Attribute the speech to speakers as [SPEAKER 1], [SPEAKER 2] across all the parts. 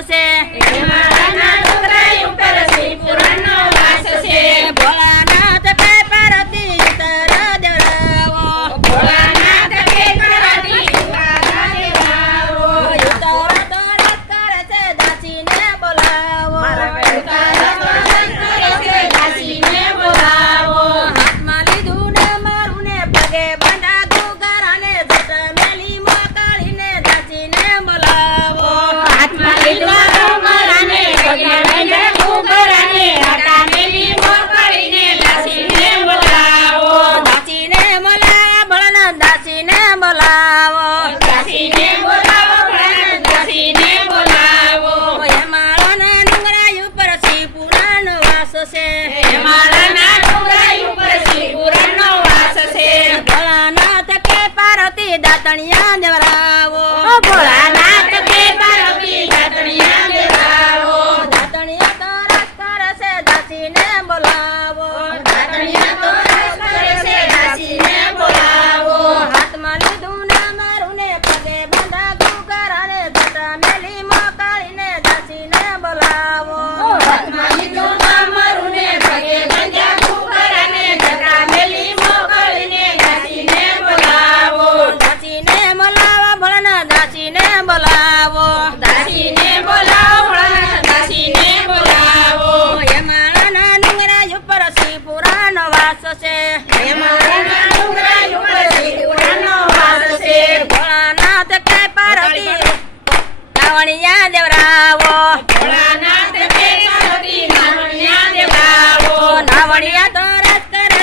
[SPEAKER 1] થશે. She did. ઉપરથી પુરાણ વાસ છે. ભોળાનાથ કે પાર્વતી? લાવણિયા દેવરાવો. લાવણિયા તો
[SPEAKER 2] રાજ કરે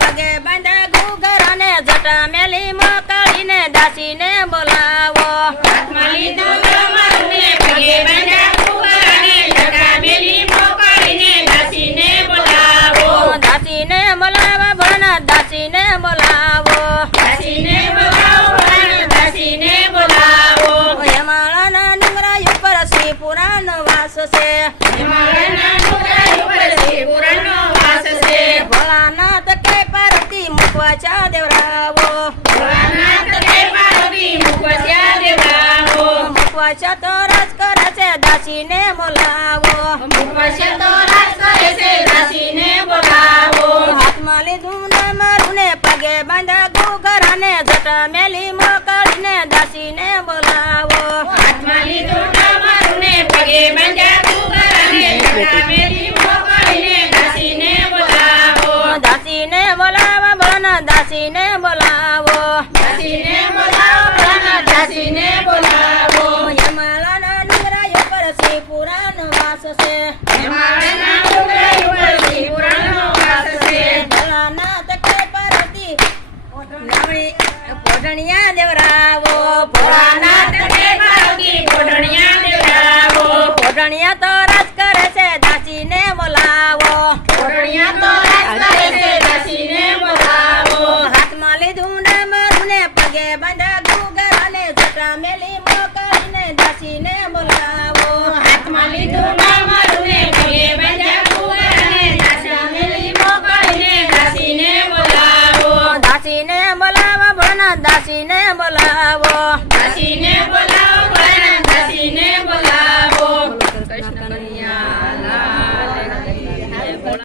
[SPEAKER 1] પગે બાંધા
[SPEAKER 2] ઘૂઘર અને જટા મેલી મોકળીને દાસીને
[SPEAKER 1] મુકવાશો તો રાજ કરે છે દાસીને બોલાવો
[SPEAKER 2] મુકવાશો તો રાજ કરે છે દાસીને બોલાવો
[SPEAKER 1] હાથમાં ને મારું ને બોલાવો
[SPEAKER 2] હાથમાં લીધું પગે
[SPEAKER 1] બાંધા
[SPEAKER 2] sini લાગે બાંધા ગુગર અને જટા મેલી મોકરીને દાસીને બોલાવો.
[SPEAKER 1] હાથમાં લીધું ના મારું ને દાસીને બોલાવો.
[SPEAKER 2] દાસીને બોલાવો દાસીને બોલાવો.